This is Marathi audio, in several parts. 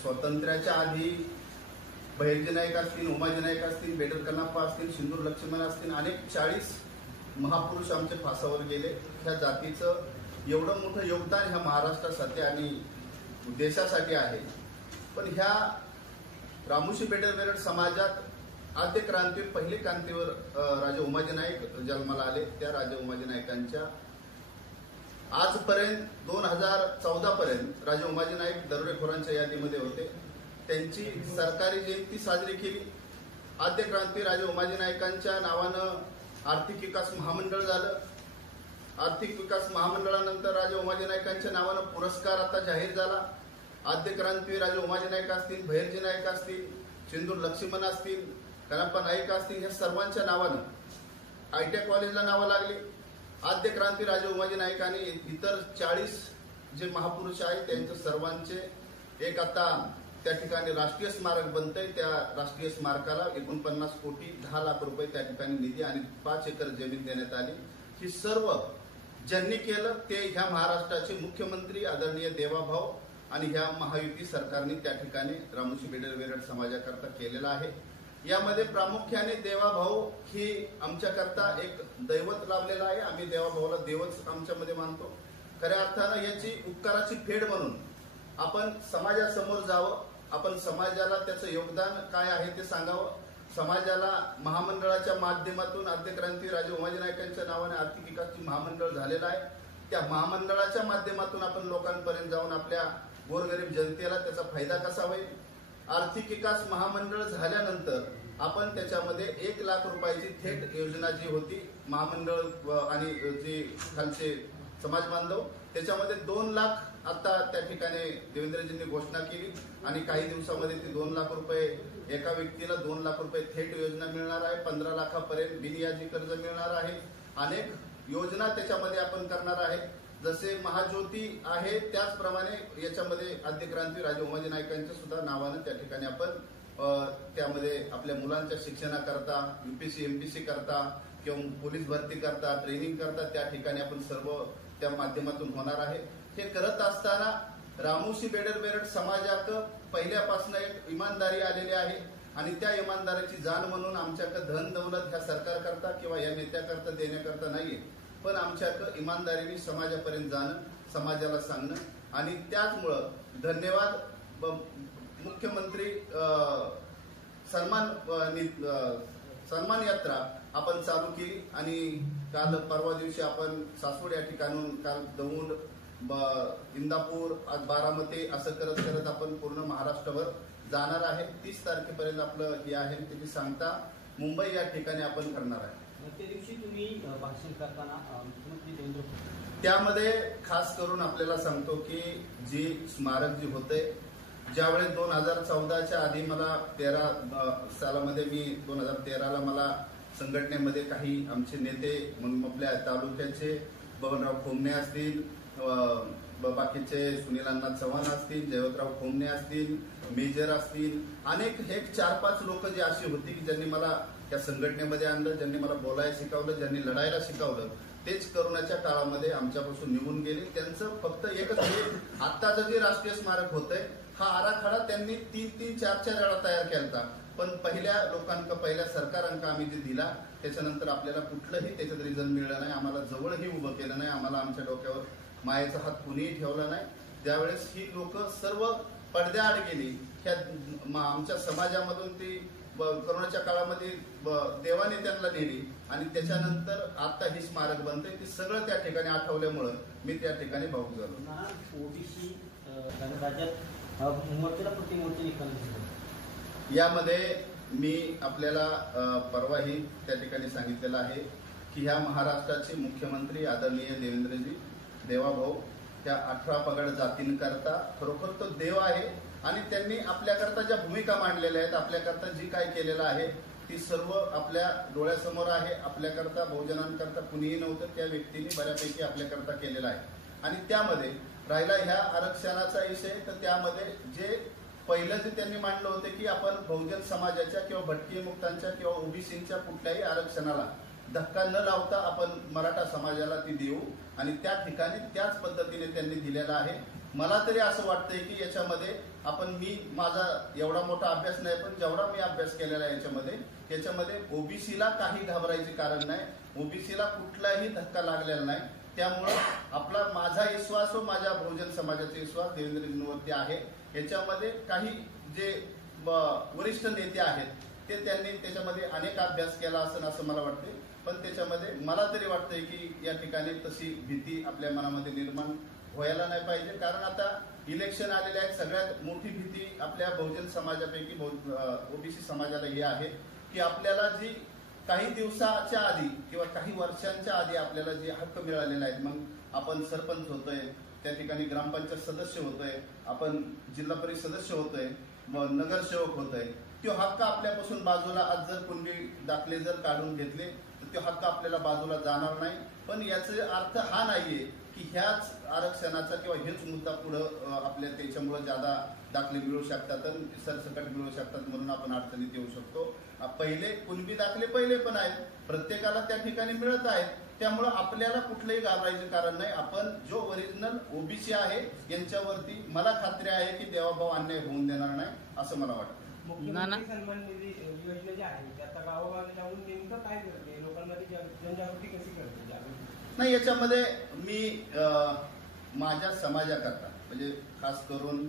स्वातंत्र्याच्या आधी बहिर्जी नाईक असतील, उमाजी नाईक असतील, बेडर कन्नप्पा असतील, सिंदूर लक्ष्मण असतील, अनेक 40 महापुरुष आमचे फासावर गेले. ह्या जातीचं एवढं मोठं योगदान ह्या महाराष्ट्रासाठी आणि देशासाठी आहे. पण ह्या रामोशी बेडर वेरड समाजात आद्य क्रांती, पहिली क्रांतीवर राजे उमाजी नाईक जन्माला आले. त्या राजे उमाजी नाईकांच्या आजपर्यंत 2014 पर्यंत राजे उमाजी नाईक दरोडेखोरांच्या यादीमध्ये होते. त्यांची सरकारी जयंती साजरी केली. आद्य क्रांती राजे उमाजी नाईकांच्या नावानं आर्थिक विकास महामंडळ झालं. आर्थिक विकास महामंडळानंतर राजे उमाजी नाईकांच्या नावानं पुरस्कार आता जाहीर झाला. आद्य क्रांती राजे उमाजी नाईक असतील, बहिर्जी नाईक असतील, सिंदूर लक्ष्मण असतील, कन्नप्पा नाईक असतील, ह्या सर्वांच्या नावानं ITI कॉलेजला नावं लागली. आद्य क्रांती राजे उमाजी नाईक आणि इतर 40 जे महापुरुष आहेत त्यांच्या सर्वांचे एक आता त्या ठिकाणी राष्ट्रीय स्मारक बनतंय. त्या राष्ट्रीय स्मारकाला 49 कोटी 10 लाख रुपये त्या ठिकाणी निधी आणि 5 एकर जमीन देण्यात आली. ही सर्व ज्यांनी केलं ते ह्या महाराष्ट्राचे मुख्यमंत्री आदरणीय देवाभाऊ आणि ह्या महायुती सरकारने त्या ठिकाणी रामोशी बेडर वेरड समाजाकरता केलेलं आहे. यामध्ये प्रामुख्याने देवाभाऊ ही आमच्याकरता एक दैवत लाभलेला आहे. आम्ही देवाभाऊला देवच आमच्यामध्ये मानतो. खऱ्या अर्थानं याची उपकाराची फेड म्हणून आपण समाजासमोर जावं, आपण समाजाला त्याचं योगदान काय आहे ते सांगावं. समाजाला महामंडळाच्या माध्यमातून आद्य क्रांती राजे उमाजी नाईकांच्या नावाने आर्थिक विकास महामंडळ झालेलं आहे. त्या महामंडळाच्या माध्यमातून आपण लोकांपर्यंत जाऊन आपल्या गोरगरीब जनतेला त्याचा फायदा कसा होईल. आर्थिक विकास महामंडळ झाल्यानंतर आपण त्याच्यामध्ये 1 लाख रुपयाची थेट योजना जी होती महामंडळ आणि जी खालचे समाज बांधव त्याच्यामध्ये 2 लाख आता त्या ठिकाणी देवेंद्रजींनी घोषणा केली आणि काही दिवसामध्ये ती 2 लाख रुपये एका व्यक्तीला 2 लाख रुपये थेट योजना मिळणार आहे. 15 लाखापर्यंत बिनयाजी कर्ज मिळणार आहे. अनेक योजना त्याच्यामध्ये आपण करणार आहे. जसे महाज्योती आहे त्याचप्रमाणे याच्यामध्ये आद्य क्रांती राजे उमाजी नाईकांच्या सुद्धा नावानं त्या ठिकाणी आपण त्यामध्ये आपल्या मुलांच्या शिक्षणाकरता, UPSC MPSC करता किंवा पोलीस भरती करता, ट्रेनिंग करता त्या ठिकाणी आपण सर्व त्या माध्यमातून होणार आहे. हे करत असताना रामोशी बेडर वेरड समाजाक पहिल्यापासून एक इमानदारी आलेली आहे आणि त्या इमानदारीची जाण म्हणून आमच्याकडे धन दौलत ह्या सरकारकरता किंवा या नेत्याकरता देण्याकरता नाहीये, पण आमच्याकडे इमानदारीने समाजापर्यंत जाणं, समाजाला सांगणं आणि त्याचमुळं धन्यवाद मुख्यमंत्री सन्मान यात्रा आपण चालू केली आणि काल परवा दिवशी आपण सासवड या ठिकाणून काल दौंड, इंदापूर, आज बारामती असं करत करत आपण पूर्ण महाराष्ट्रभर जाणार आहे. 30 तारखेपर्यंत आपलं हे आहे त्याची सांगता मुंबई या ठिकाणी आपण करणार आहे. त्या दिवशी तुम्ही भाषण करताना मुख्यमंत्री देवेंद्र त्यामध्ये खास करून आपल्याला सांगतो की जी स्मारक जी होते ज्यावेळेस 2014च्या आधी मला 13 सालामध्ये मी 2013ला मला संघटनेमध्ये काही आमचे नेते म्हणून आपल्या तालुक्याचे बबनराव खोमणे असतील, बाकीचे सुनील अण्णा चव्हाण असतील, जयवंतराव खोमणे असतील, मेजर असतील, अनेक 4-5 लोक जी अशी होती की ज्यांनी मला त्या संघटनेमध्ये आणलं, ज्यांनी मला बोलायला शिकवलं, ज्यांनी लढायला शिकवलं, तेच करोनाच्या काळामध्ये आमच्यापासून निघून गेले. त्यांचं फक्त एकच हे आत्ताचं जे राष्ट्रीय स्मारक होतंय हा आराखडा त्यांनी 3-4 वेळा तयार केला, पण पहिल्या लोकांना पहिल्या सरकारांका आम्ही जे दिला त्याच्यानंतर आपल्याला कुठलंही त्याच्यात रिझल्ट मिळालं नाही. आम्हाला जवळही उभं केलं नाही. आम्हाला आमच्या डोक्यावर मायेचा हात कुणीही ठेवला नाही. ज्यावेळेस ही लोक सर्व पडद्याआड गेली, ह्या आमच्या समाजामधून ती करोनाच्या काळामध्ये देवाने त्यांना नेली आणि त्याच्यानंतर आता ही स्मारक बनते. ती सगळं त्या ठिकाणी आठवल्यामुळं मी त्या ठिकाणी भावूक झालो. ओबीसी राज्यात मूर्तीला प्रतिमूर्ती निकाल यामध्ये मी आपल्याला परवाही त्या ठिकाणी सांगितलेलं आहे की ह्या महाराष्ट्राचे मुख्यमंत्री आदरणीय देवेंद्रजी देवाभाऊ त्या 18 पगड जातींकरता खरोखर तो देव आहे आणि त्यांनी आपल्याकरता ज्या भूमिका मांडलेल्या आहेत, आपल्याकरता जी काय केलेलं आहे ती सर्व आपल्या डोळ्यासमोर आहे. आपल्याकरता बहुजनांकरता कुणीही नव्हतं, त्या व्यक्तीने बऱ्यापैकी आपल्याकरता केलेलं आहे. आणि त्यामध्ये राहिला ह्या आरक्षणाचा विषय, तर त्यामध्ये जे पहिलं जे त्यांनी मांडलं होतं की आपण बहुजन समाजाच्या किंवा भटकी मुक्तांच्या किंवा ओबीसींच्या कुठल्याही आरक्षणाला धक्का न लावता आपण मराठा समाजाला ती देऊ आणि त्या ठिकाणी त्याच पद्धतीने त्यांनी दिलेला आहे. मला तरी असं वाटतंय की याच्यामध्ये मी माझा एवढा मोठा अभ्यास नाही, पण जेवढा मी अभ्यास केलेला आहे याच्यामध्ये ओबीसीला काही घाबरायचे कारण नाही, ओबीसीला कुठलाही धक्का लागलेला नाही. त्यामुळं माझा विश्वास व माझ्या बहुजन समाजाचा विश्वास देवेंद्रजींवरती आहे. याच्यामध्ये काही जे वरिष्ठ नेते आहेत ते त्यांनी त्याच्यामध्ये अनेक अभ्यास केला असेल असं मला वाटते, पण त्याच्यामध्ये मला तरी वाटतंय की या ठिकाणी तशी भीती आपल्या मनामध्ये निर्माण व्हायला नाही पाहिजे. कारण आता इलेक्शन आलेले आहेत. सगळ्यात मोठी भीती आपल्या बहुजन समाजापैकी ओबीसी समाजाला ही आहे की आपल्याला जी काही दिवसाच्या आधी किंवा काही वर्षांच्या आधी आपल्याला जे हक्क मिळालेले आहेत, मग आपण सरपंच होतोय, त्या ठिकाणी ग्रामपंचायत सदस्य होतोय, आपण जिल्हा परिषद सदस्य होतोय, नगरसेवक होतोय, तो हक्क आपल्यापासून बाजूला आज जर कुणबी दाखले जर काढून घेतले तर तो हक्क आपल्याला बाजूला जाणार नाही. पण याचा अर्थ हा नाहीये की ह्याच आरक्षणाचा किंवा हेच मुद्दा पुढं आपल्या त्याच्यामुळे ज्यादा दाखले मिळू शकतात आणि सरसकट मिळू शकतात म्हणून आपण अडचणीत येऊ शकतो. पहिले कुणबी दाखले पहिले पण आहेत, प्रत्येकाला त्या ठिकाणी मिळत आहेत. त्यामुळे आपल्याला कुठलंही घाबरायचं कारण नाही. आपण जो ओरिजिनल ओबीसी आहे यांच्यावरती मला खात्री आहे की देवाभाव अन्याय होऊन देणार नाही असं मला वाटतं. मुख्यमंत्री सन्मान निधी योजना जी आहे त्याचा गावोगावी जाऊन नेमकं काय करते, लोकांमध्ये जनजागृती कशी करते? नाही, याच्यामध्ये मी माझ्या समाजाकरता म्हणजे खास करून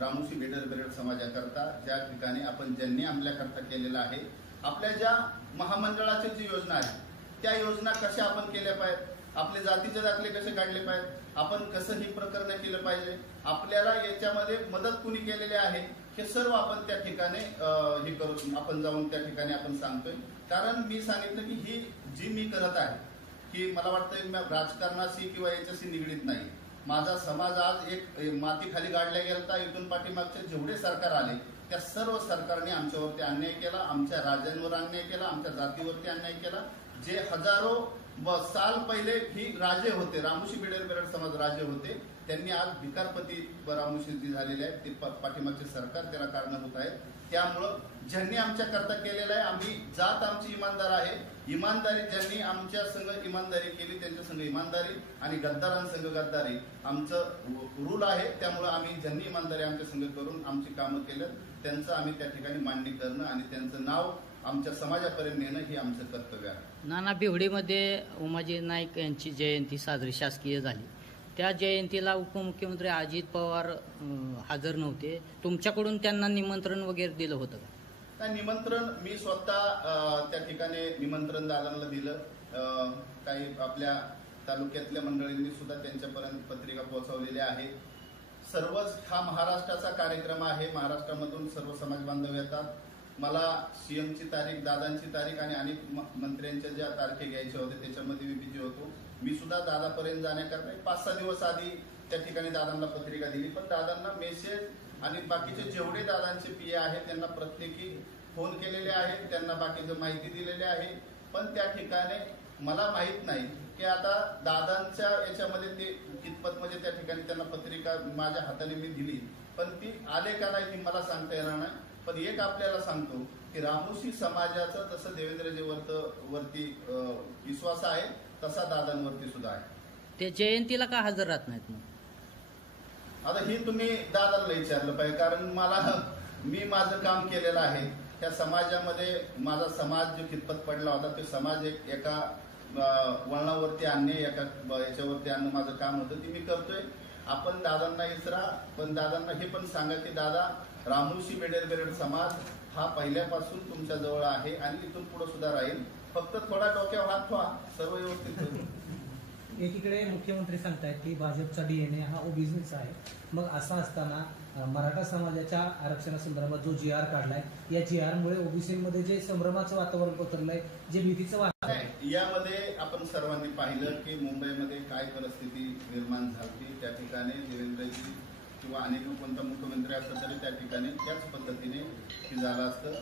रामोशी बेडर समाजाकरता ज्या ठिकाणी आपण ज्यांनी आपल्याकरता केलेलं आहे, आपल्या ज्या महामंडळाच्या जी योजना आहे त्या योजना कशा आपण केल्या पाहिजेत, आपले जातीचे दाखले कसे काढले पाहिजेत, आपण कसं ही प्रकरण केलं पाहिजे, आपल्याला याच्यामध्ये मदत कुणी केलेली आहे, हे सर्व आपण त्या ठिकाणी हे करू आपण जाऊन त्या ठिकाणी आपण सांगतोय. कारण मी सांगितलं की ही जी मी करत आहे की मला वाटतं राजकारणाशी किंवा याच्याशी निगडीत नाही. माझा समाज आज एक माती खाली गाडल्या गेला. इथून पाठीमागचे जेवढे सरकार आले त्या सर्व सरकारने आमच्यावरती अन्याय केला, आमच्या राज्यांवर अन्याय केला, आमच्या जातीवरती अन्याय केला. जे हजारो साल पहिले ही राजे होते, रामोशी बेडर समाज राजे होते, त्यांनी आज भिकारपती रामोशी जी झालेले आहेत ते पाठीमागचे सरकार त्याला कारणीभूत आहेत. त्यामुळं ज्यांनी आमच्या करता केलेलं आहे, आम्ही जात आमची इमानदार आहे, इमानदारी ज्यांनी आमच्या संघ इमानदारी केली त्यांच्या संघ इमानदारी आणि गद्दारांसंघ गद्दारी आमचं रूल आहे. त्यामुळं आम्ही ज्यांनी इमानदारी आमच्या संघ करून आमची कामं केलं त्यांचं आम्ही त्या ठिकाणी मांडणी करणं आणि त्यांचं नाव आमच्या समाजापर्यंत नेणं हे आमचं कर्तव्य आहे. नाना बिवडीमध्ये उमाजी नाईक यांची जयंती साजरी शासकीय झाली. त्या जयंतीला उपमुख्यमंत्री अजित पवार हजर नव्हते. तुमच्याकडून त्यांना निमंत्रण वगैरे दिलं होतं का? निमंत्रण मी स्वतः त्या ठिकाणी निमंत्रण दादांना दिलं. काही आपल्या तालुक्यातल्या मंडळींनी सुद्धा त्यांच्यापर्यंत पत्रिका पोहोचवलेल्या आहेत. सर्वच हा महाराष्ट्राचा कार्यक्रम आहे, महाराष्ट्रामधून सर्व समाज बांधव येतात. मला सीएमची तारीख, दादांची तारीख आणि अनेक मंत्र्यांच्या ज्या तारखे घ्यायच्या होत्या त्याच्यामध्ये मी बिझी होतो. मी सुद्धा दादापर्यंत जाण्याकरता 5-6 दिवस आधी त्या ठिकाणी दादांना पत्रिका दिली. पण दादांना मेसेज आणि बाकीचे जेवढे दादांचे पीए आहेत त्यांना प्रत्येकी फोन केलेले आहेत, त्यांना बाकीचं माहिती दिलेली आहे. पण त्या ठिकाणी मला माहित नाही की आता दादांच्या याच्यामध्ये ते कितपत म्हणजे त्या ठिकाणी त्यांना पत्रिका माझ्या हाताने मी दिली, पण ती आले का नाही ती मला सांगता येणार नाही. पण एक आपल्याला सांगतो की रामोशी समाजाचा जसं देवेंद्रजी वरती विश्वास आहे तसा दादांवरती सुद्धा आहे. ते जयंतीला का हजर राहत नाहीत मग? आता ही तुम्ही दादांना विचारलं पाहिजे. कारण मी माझं काम केलेलं आहे त्या समाजामध्ये. माझा समाज जो कितपत पडला होता तो समाज एका वळणावरती आणणे, एका याच्यावरती आणणं माझं काम होतं, ते मी करतोय. आपण दादांना विचारा, पण दादांना हे पण सांगा की दादा रामोशी बेडर समाज हा पहिल्यापासून तुमच्या जवळ आहे आणि इथून पुढे सुद्धा राहील. फक्त थोडा डोक्यावर हात ठेवा, सर्व व्यवस्थित होईल. एकीकडे मुख्यमंत्री सांगतायत की भाजपचा डीएनए हा ओबीसीचा आहे. मग असं असताना मराठा समाजाच्या आरक्षणासंदर्भात जो जी आर काढलाय, या जी आर मुळे ओबीसीमध्ये जे संभ्रमाचं वातावरण पसरलंय, जे भीतीचं वातावरण, यामध्ये आपण सर्वांनी पाहिलं की मुंबईमध्ये काय परिस्थिती निर्माण झाली. त्या ठिकाणी देवेंद्रजी किंवा अनेक कोणता मुख्यमंत्री असला तरी त्या ठिकाणी त्याच पद्धतीने झालं असतं.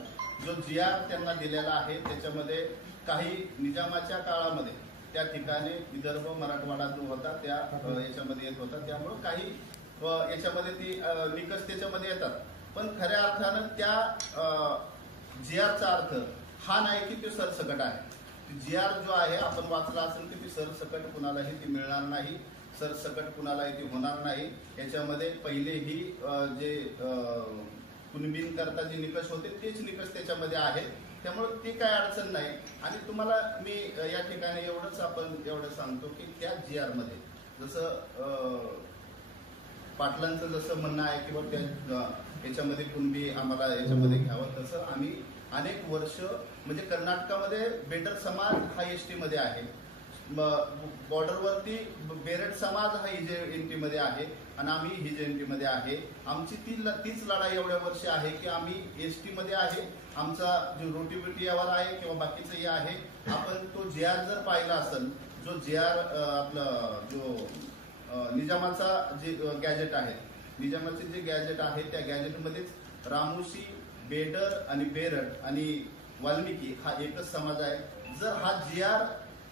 जो जी आर त्यांना दिलेला आहे त्याच्यामध्ये काही निजामाच्या काळामध्ये त्या ठिकाणी विदर्भ मराठवाडा जो होता त्या याच्यामध्ये येत होता. त्यामुळं काही याच्यामध्ये ती निकष त्याच्यामध्ये येतात. पण खऱ्या अर्थानं त्या जी आरचा अर्थ हा नाही की तो सरसकट आहे. जी आर जो आहे आपण वाचला असेल की ती सरसकट कुणालाही ती मिळणार नाही. सरसकट कुणालाही ती होणार नाही. याच्यामध्ये पहिलेही जे कुणबींकरता जे निकष होते तेच निकष त्याच्यामध्ये आहेत. त्यामुळे ती काय अडचण नाही. आणि तुम्हाला मी या ठिकाणी एवढं सांगतो की त्या GR मध्ये जसं पाटलांचं जसं म्हणणं आहे की त्या याच्यामध्ये कुणबी आम्हाला याच्यामध्ये घ्यावं, तसं आम्ही अनेक वर्ष म्हणजे कर्नाटकामध्ये बेटर समाज हा एसटी मध्ये आहे, बॉर्डरवरती बेरड समाज हा HJNT मध्ये आहे आणि आम्ही HJNT मध्ये आहे. आमची तीच लढाई एवढ्या वर्ष आहे की आम्ही एसटी मध्ये आहे. आमचा जो रोटीबिटीवाला आहे किंवा बाकीचं हे आहे, आपण तो GR जर पाहिला असेल, जो GR आपला जो निजामाचा जे गॅजेट आहे, निजामाचे जे गॅजेट आहे त्या गॅजेटमध्येच रामोशी, बेडर आणि बेरड आणि वाल्मिकी हा एकच समाज आहे. जर हा GR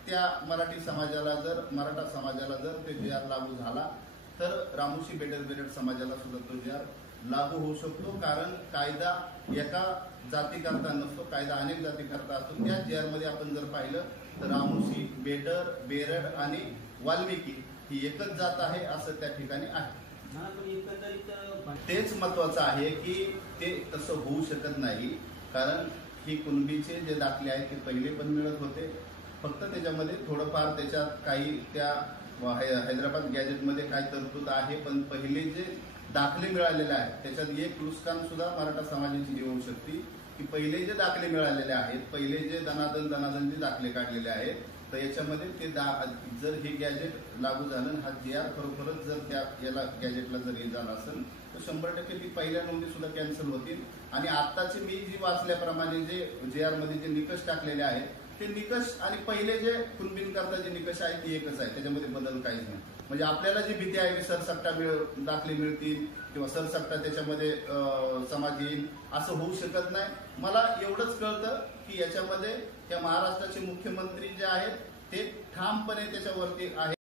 त्या मराठा समाजाला जर ते GR लागू झाला तर रामोशी, बेरड समाजाला सुद्धा तो GR लागू होऊ शकतो. कारण कायदा एका जातीकरता नसतो, कायदा अनेक जातीकरता असतो. त्या GR मध्ये आपण जर पाहिलं तर रामोशी, बेडर, बेरड आणि वाल्मिकी ही एकच जात आहे असं त्या ठिकाणी आहे. तेच महत्वाचं आहे की ते तसं होऊ शकत नाही. कारण ही कुणबीचे जे दाखले आहेत ते पहिले पण मिळत होते, फक्त त्याच्यामध्ये थोडंफार त्याच्यात काही त्या हैदराबाद गॅजेटमध्ये काय तरतूद आहे, पण पहिले जे दाखले मिळालेले आहेत त्याच्यात एक नुकसान सुद्धा मराठा समाजाची होऊ शकते की पहिले जे दाखले मिळालेले आहेत, पहिले जे दनादन जे दाखले काढलेले आहेत, तर याच्यामध्ये ते जर हे गॅजेट लागू झालं, हा GR खरोखरच जर त्या याला गॅजेटला जर हे झालं असेल तर 100% ती पहिल्या नोंदी सुद्धा कॅन्सल होतील. आणि आताचे मी जी वाचल्याप्रमाणे जे GR मध्ये जे निकष टाकलेले आहेत ते निकष आणि पहिले जे कुणबींकरता जे निकष आहेत ते एकच आहे, त्याच्यामध्ये बदल काहीच नाही. म्हणजे आपल्याला जी भीती आहे की सरसकटा दाखले मिळतील किंवा सरसकटा त्याच्यामध्ये समाज येईल, असं होऊ शकत नाही. मला एवढंच कळतं की याच्यामध्ये त्या महाराष्ट्राचे मुख्यमंत्री जे आहेत ते ठामपणे त्याच्यावरती आहेत.